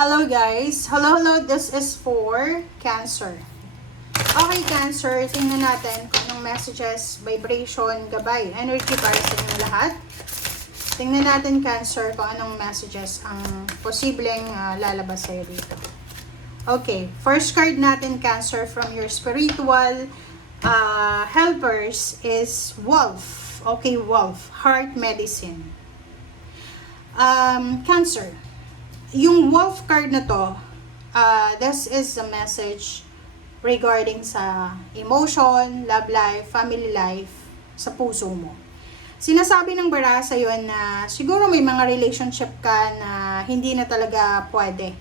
Hello guys. Hello. This is for Cancer. Okay, Cancer. Tingnan natin kung anong messages, vibration, gabay, energy para sa inyo lahat. Tingnan natin, Cancer, kung anong messages ang posibleng lalabas sa'yo dito. Okay. First card natin, Cancer, from your spiritual helpers is Wolf. Okay, Wolf. Heart medicine. Cancer. Yung Wolf card na to, this is a message regarding sa emotion, love life, family life, sa puso mo. Sinasabi ng bara sa'yo na siguro may mga relationship ka na hindi na talaga pwede.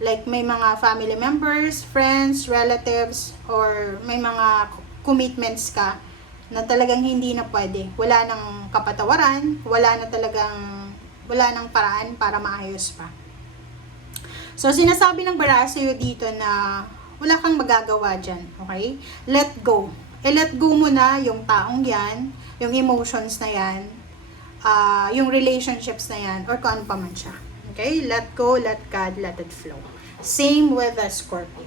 Like may mga family members, friends, relatives, or may mga commitments ka na talagang hindi na pwede. Wala nang kapatawaran, wala nang paraan para maayos pa. So, sinasabi ng bara sa'yo dito na wala kang magagawa dyan, okay? Let go. Let go mo na yung taong yan, yung emotions na yan, yung relationships na yan, or kung ano pa man siya. Okay? Let go, let God, let it flow. Same with the Scorpio.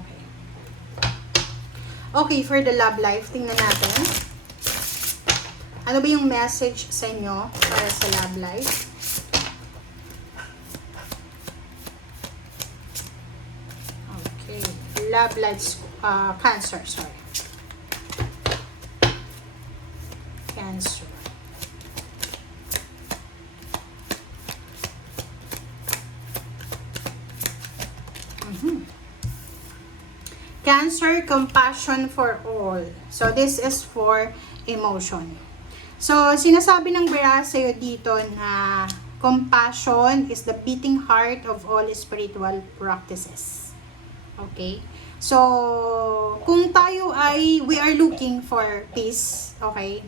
Okay. Okay, for the love life, tingnan natin. Ano ba yung message sa inyo para sa love life? Love life, Cancer, sorry. Cancer. Cancer, compassion for all. So, this is for emotion. So, sinasabi ng bara sa'yo dito na compassion is the beating heart of all spiritual practices. Okay? So, kung tayo we are looking for peace, okay?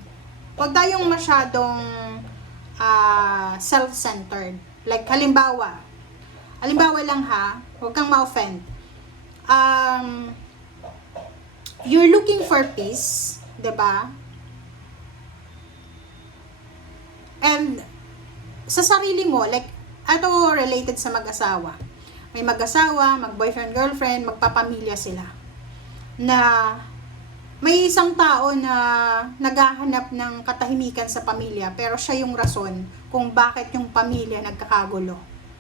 Huwag tayong masyadong self-centered. Like, halimbawa lang ha, huwag kang ma-offend. You're looking for peace, 'di ba? And sa sarili mo, like, ito related sa mag-asawa. May mag-asawa, mag-boyfriend, girlfriend, magpapamilya sila. Na may isang tao na naghahanap ng katahimikan sa pamilya, pero siya yung rason kung bakit yung pamilya nagkakagulo.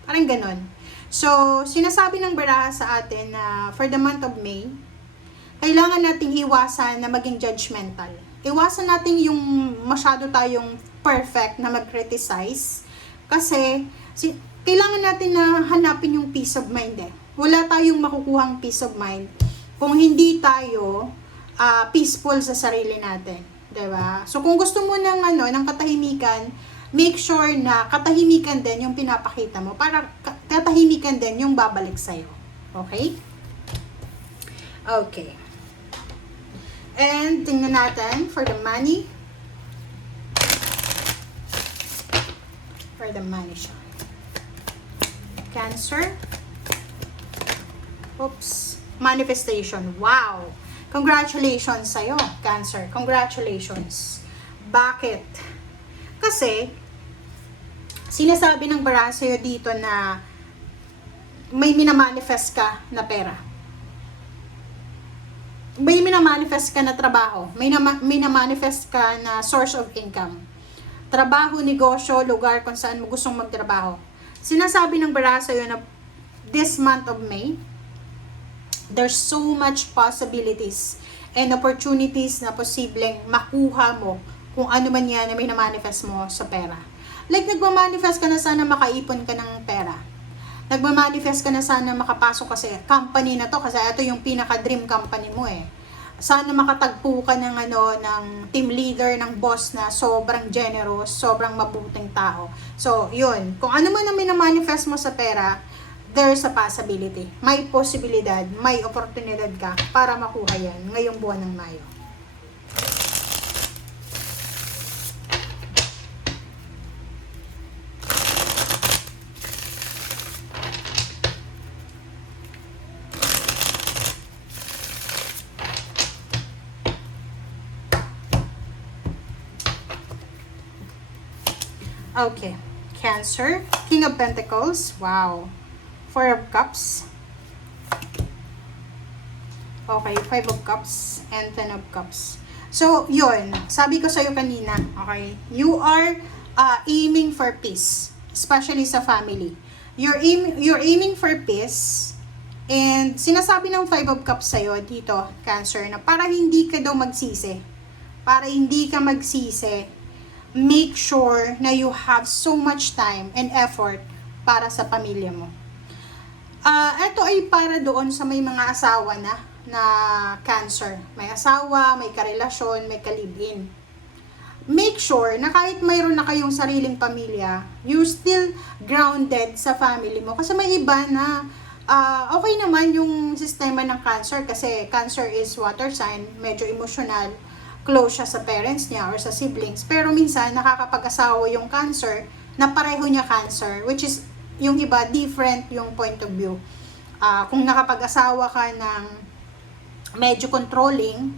Parang ganon. So, sinasabi ng baraha sa atin na for the month of May, kailangan nating iwasan na maging judgmental. Iwasan natin yung masyado tayong perfect na mag-criticize. Kasi, kailangan natin na hanapin yung peace of mind eh. Wala tayong makukuhang peace of mind kung hindi tayo peaceful sa sarili natin. 'Di ba? So kung gusto mo ng katahimikan, make sure na katahimikan din yung pinapakita mo para katahimikan din yung babalik sa'yo. Okay? Okay. And tingnan natin for the money. For the money siya. Cancer. Oops. Manifestation. Wow. Congratulations sa'yo, Cancer. Congratulations. Bakit? Kasi, sinasabi ng bara sa'yo dito na may minamanifest ka na pera. May minamanifest ka na trabaho. May minamanifest ka na source of income. Trabaho, negosyo, lugar kung saan mo gustong magtrabaho. Sinasabi ng bara sa'yo na this month of May, there's so much possibilities and opportunities na posibleng makuha mo kung ano man yan na may na-manifest mo sa pera. Like, nagmamanifest ka na sana makaipon ka ng pera. Nagmamanifest ka na sana makapasok ka sa company na to kasi ito yung pinaka-dream company mo eh. Sana makatagpo ka ng team leader, ng boss na sobrang generous, sobrang mabuting tao. So, yun. Kung ano man ang minamanifest mo sa pera, there's a possibility. May posibilidad, may oportunidad ka para makuha yan ngayong buwan ng Mayo. Okay. Cancer. King of Pentacles. Wow. Four of Cups. Okay, Five of Cups and Ten of Cups. So, yun. Sabi ko sa'yo kanina, okay, you are aiming for peace, especially sa family. You're aiming for peace, and sinasabi ng Five of Cups sa'yo dito, Cancer, na para hindi ka daw magsisi, make sure na you have so much time and effort para sa pamilya mo. Ito ay para doon sa may mga asawa na Cancer. May asawa, may karelasyon, may ka-live-in. Make sure na kahit mayroon na kayong sariling pamilya, you still grounded sa family mo. Kasi may iba na okay naman yung sistema ng Cancer kasi Cancer is water sign, medyo emotional, close siya sa parents niya or sa siblings. Pero minsan nakakapag-asawa yung Cancer na pareho niya Cancer, which is yung iba different yung point of view. Kung nakapag-asawa ka ng medyo controlling,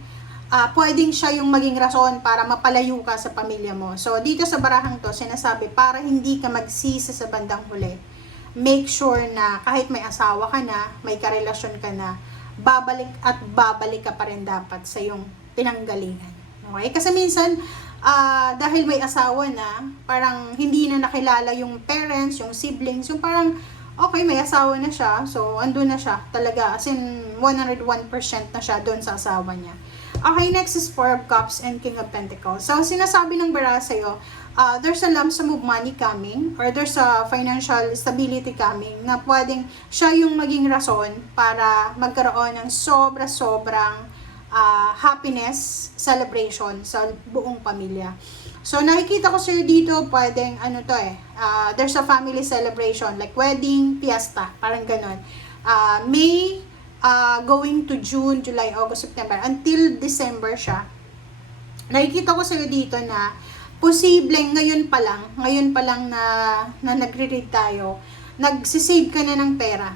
pwedeng siya yung maging rason para mapalayo ka sa pamilya mo. So, dito sa barahang to, sinasabi, para hindi ka magsisi sa bandang huli, make sure na kahit may asawa ka na, may karelasyon ka na, babalik ka pa rin dapat sa yung pinanggalingan. Okay? Kasi minsan, dahil may asawa na, parang hindi na nakilala yung parents, yung siblings, yung parang, okay, may asawa na siya, so andun na siya talaga, as in 101% na siya doon sa asawa niya. Okay, next is Four of Cups and King of Pentacles. So, sinasabi ng bara sa'yo, there's a lump sum of money coming, or there's a financial stability coming, na pwedeng siya yung maging rason para magkaroon ng sobrang happiness, celebration sa buong pamilya. So, nakikita ko sa'yo dito, pwedeng, there's a family celebration, like wedding, fiesta, parang ganon. May, going to June, July, August, September, until December siya. Nakikita ko sa'yo dito na, posibleng ngayon pa lang na nagre-read tayo, nagsisave ka na ng pera,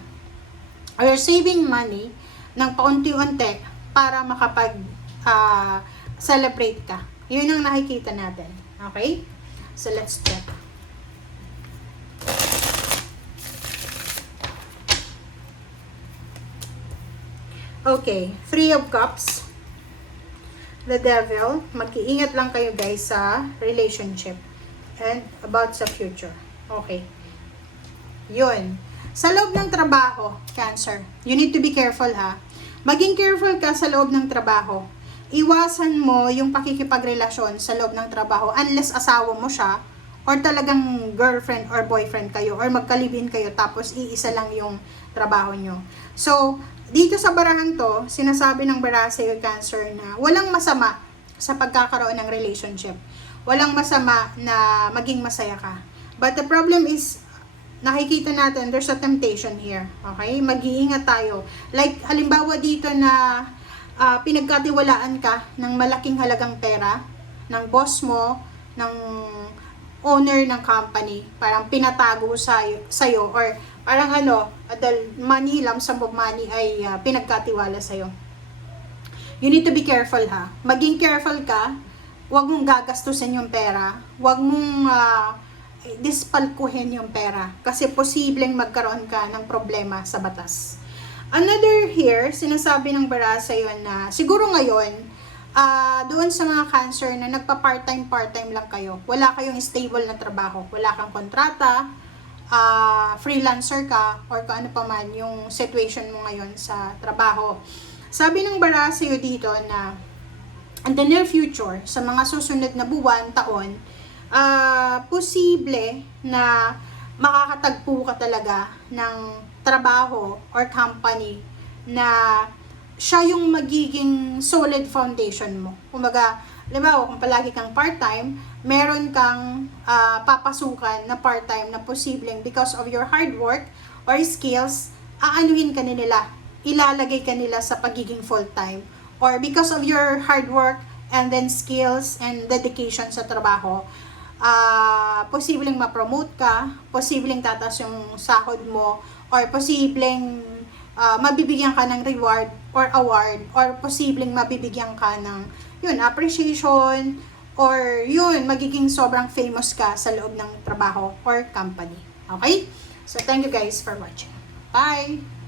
or saving money, ng paunti-unti, para makapag-celebrate ka. Yun ang nakikita natin. Okay? So, let's check. Okay. Three of Cups. The Devil. Mag-iingat lang kayo guys sa relationship. And about sa future. Okay. Yun. Sa loob ng trabaho, Cancer, you need to be careful ha. Maging careful ka sa loob ng trabaho. Iwasan mo yung pakikipagrelasyon sa loob ng trabaho unless asawa mo siya or talagang girlfriend or boyfriend kayo or magkalibin kayo tapos iisa lang yung trabaho nyo. So, dito sa barahang to, sinasabi ng baraha sa'yo, Cancer, na walang masama sa pagkakaroon ng relationship. Walang masama na maging masaya ka. But the problem is, nakikita natin, there's a temptation here. Okay? Mag-iingat tayo. Like, halimbawa dito na pinagkatiwalaan ka ng malaking halagang pera ng boss mo, ng owner ng company, parang pinatago sa'yo or parang money, lump sum of money ay pinagkatiwala sa'yo. You need to be careful ha. Maging careful ka, huwag mong gagastusin yung pera, huwag mong dispalkuhin yung pera kasi posibleng magkaroon ka ng problema sa batas. Another here, sinasabi ng bara sa'yo na siguro ngayon, doon sa mga Cancer na nagpa-part-time lang kayo, wala kayong stable na trabaho, wala kang kontrata, freelancer ka, or kung ano pa man yung situation mo ngayon sa trabaho. Sabi ng bara sa'yo dito na in the near future, sa mga susunod na buwan, taon, posible na makakatagpo ka talaga ng trabaho or company na siya yung magiging solid foundation mo. Kumbaga, halimbawa, kung palagi kang part-time, meron kang papasukan na part-time na posibleng because of your hard work or skills, aanuhin ka nila, ilalagay ka nila sa pagiging full-time. Or because of your hard work and then skills and dedication sa trabaho, posibleng ma-promote ka, posibleng tataas yung sahod mo, or posibleng mabibigyan ka ng reward or award, or posibleng mabibigyan ka ng appreciation, or magiging sobrang famous ka sa loob ng trabaho or company. Okay? So, thank you guys for watching. Bye!